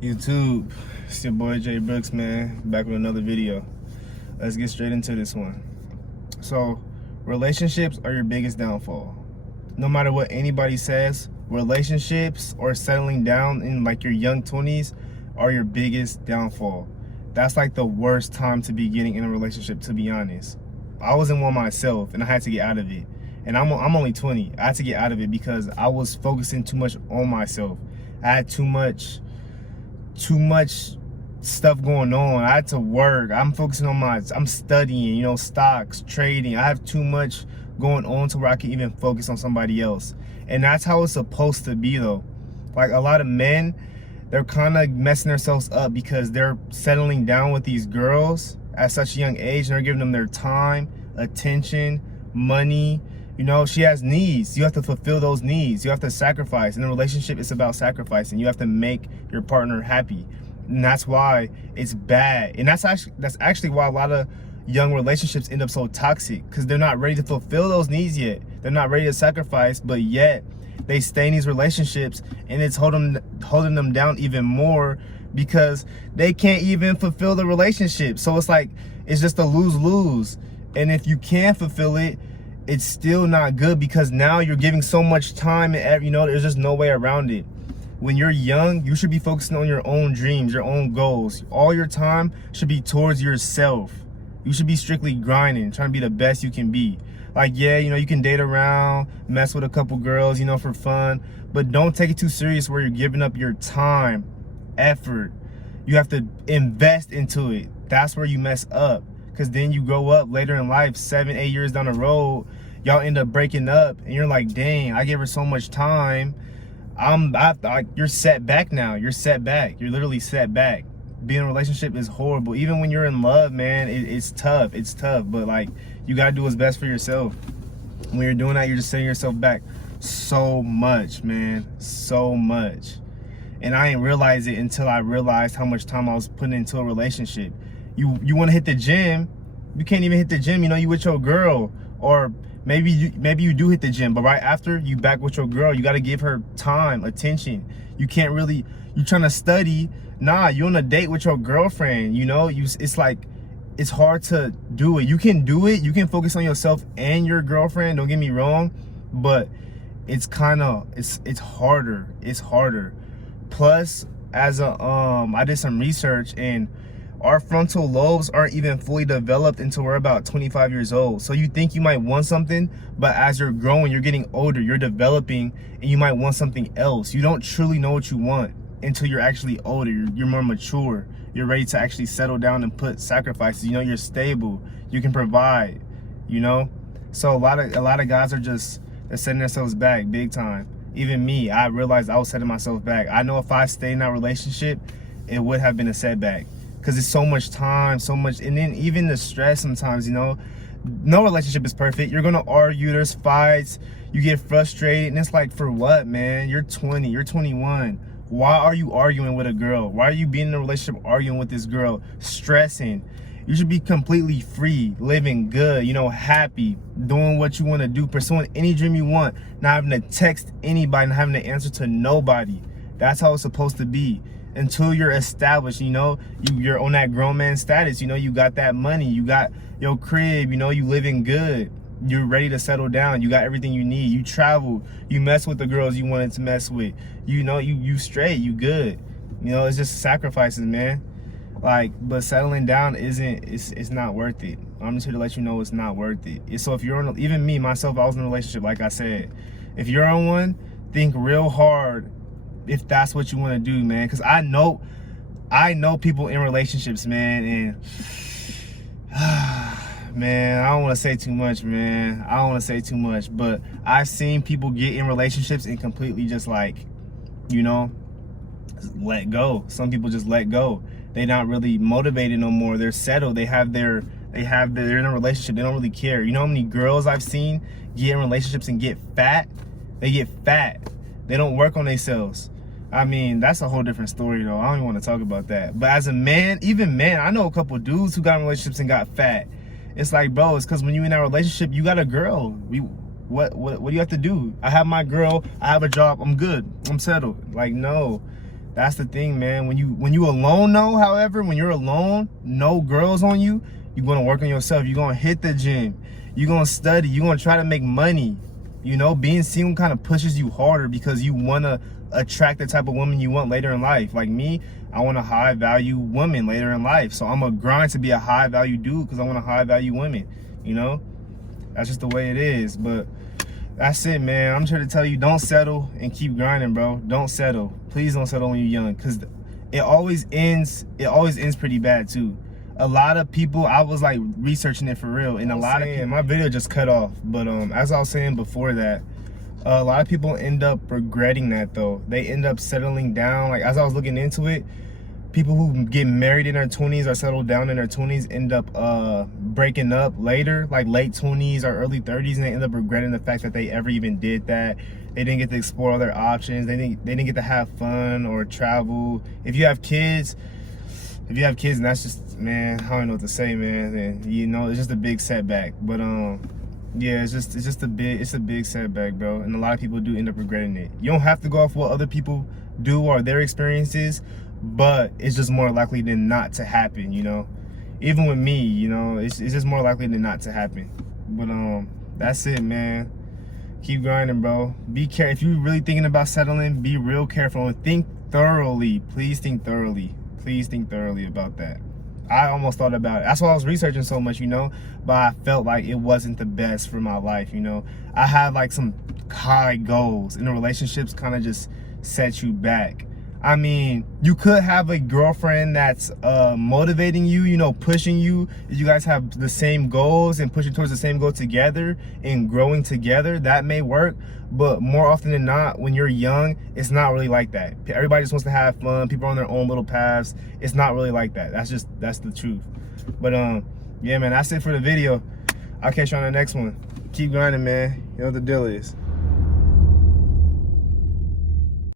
YouTube, it's your boy Jay Brooks, man, back with another video. Let's get straight into this one. So, relationships are your biggest downfall. No matter what anybody says, relationships or settling down in like your young 20s are your biggest downfall. That's like the worst time to be getting in a relationship, to be honest. I was in one myself and I had to get out of it. And I'm only 20. I had to get out of it because I was focusing too much on myself. I had too much stuff going on. I had to work. I'm focusing on I'm studying, stocks, trading. I have too much going on to where I can even focus on somebody else. And that's how it's supposed to be though. Like a lot of men, they're kind of messing themselves up because they're settling down with these girls at such a young age and they're giving them their time, attention, money. She has needs. You have to fulfill those needs. You have to sacrifice. In a relationship, it's about sacrificing. You have to make your partner happy. And that's why it's bad. And that's actually why a lot of young relationships end up so toxic, because they're not ready to fulfill those needs yet. They're not ready to sacrifice, but yet they stay in these relationships and it's holding them down even more because they can't even fulfill the relationship. So it's just a lose-lose. And if you can fulfill it, it's still not good because now you're giving so much time and there's just no way around it. When you're young, you should be focusing on your own dreams, your own goals. All your time should be towards yourself. You should be strictly grinding, trying to be the best you can be. Like, yeah, you can date around, mess with a couple girls, for fun, but don't take it too serious where you're giving up your time, effort. You have to invest into it. That's where you mess up. Because then you grow up later in life, 7-8 years down the road, y'all end up breaking up and you're like, dang, I gave her so much time. You're set back now. You're set back. You're literally set back. Being in a relationship is horrible. Even when you're in love, man, it's tough. It's tough, but you gotta do what's best for yourself. When you're doing that, you're just setting yourself back so much, man, so much. And I didn't realize it until I realized how much time I was putting into a relationship. You want to hit the gym, you can't even hit the gym. You with your girl, or maybe you do hit the gym, but right after you back with your girl, you got to give her time, attention. You can't really. You trying to study? Nah, you on a date with your girlfriend. It's hard to do it. You can do it. You can focus on yourself and your girlfriend. Don't get me wrong, but it's harder. It's harder. Plus, I did some research and our frontal lobes aren't even fully developed until we're about 25 years old. So you think you might want something, but as you're growing, you're getting older, you're developing, and you might want something else. You don't truly know what you want until you're actually older. You're more mature. You're ready to actually settle down and put sacrifices. You're stable. You can provide. So a lot of guys they're setting themselves back big time. Even me, I realized I was setting myself back. I know if I stayed in that relationship, it would have been a setback. Because it's so much time, so much, and then even the stress sometimes, no relationship is perfect. You're gonna argue, there's fights, you get frustrated, and it's like, for what, man? You're 20, you're 21. Why are you arguing with a girl? Why are you being in a relationship arguing with this girl, stressing? You should be completely free, living good, happy, doing what you want to do, pursuing any dream you want, not having to text anybody, not having to answer to nobody. That's how it's supposed to be. Until you're established, you're on that grown man status, you got that money, you got your crib, you living good, you're ready to settle down, you got everything you need, you travel, you mess with the girls you wanted to mess with, you straight, you good, it's just sacrifices, man. But settling down it's not worth it. I'm just here to let you know it's not worth it. So if you're even me, myself, I was in a relationship, like I said, if you're on one, think real hard if that's what you want to do, man, because I know people in relationships, man, and man, I don't want to say too much, man. I don't want to say too much, but I've seen people get in relationships and completely just let go. Some people just let go. They're not really motivated no more. They're settled. They're in a relationship. They don't really care. You know how many girls I've seen get in relationships and get fat? They get fat. They don't work on themselves. I mean, that's a whole different story, though. I don't even want to talk about that. But as a man, I know a couple dudes who got in relationships and got fat. It's like, bro, it's because when you're in that relationship, you got a girl. What do you have to do? I have my girl. I have a job. I'm good. I'm settled. No. That's the thing, man. When you alone, though, however, when you're alone, no girls on you, you're gonna work on yourself. You're gonna hit the gym. You're gonna study. You're gonna try to make money. You know, being single kind of pushes you harder because you wanna attract the type of woman you want later in life. Like me, I want a high value woman later in life. So I'm gonna grind to be a high value dude because I want a high value woman. You know, that's just the way it is. But that's it, man. I'm trying to tell you, don't settle and keep grinding, bro. Don't settle. Please don't settle when you're young, because it always ends pretty bad too. A lot of people, I was like researching it for real, and a lot of people, my video just cut off, but as I was saying before that, a lot of people end up regretting that though. They end up settling down. Like, as I was looking into it, people who get married in their 20s or settle down in their 20s end up breaking up later, like late 20s or early 30s, and they end up regretting the fact that they ever even did that. They didn't get to explore other options. They didn't get to have fun or travel. If you have kids, and that's just, man, I don't know what to say, man. And, you know, it's just a big setback. But yeah, it's a big setback, bro. And a lot of people do end up regretting it. You don't have to go off what other people do or their experiences, but it's just more likely than not to happen, you know. Even with me, you know, it's just more likely than not to happen. But that's it, man. Keep grinding, bro. Be careful. If you're really thinking about settling, be real careful and think thoroughly. Please think thoroughly. Please think thoroughly about that. I almost thought about it. That's why I was researching so much, you know, but I felt like it wasn't the best for my life, you know. I had like some high goals, and the relationships kind of just set you back. I mean, you could have a girlfriend that's motivating you, you know, pushing you. You guys have the same goals and pushing towards the same goal together and growing together. That may work, but more often than not, when you're young, it's not really like that. Everybody just wants to have fun. People are on their own little paths. It's not really like that. That's the truth. But yeah, man, that's it for the video. I'll catch you on the next one. Keep grinding, man. You know what the deal is.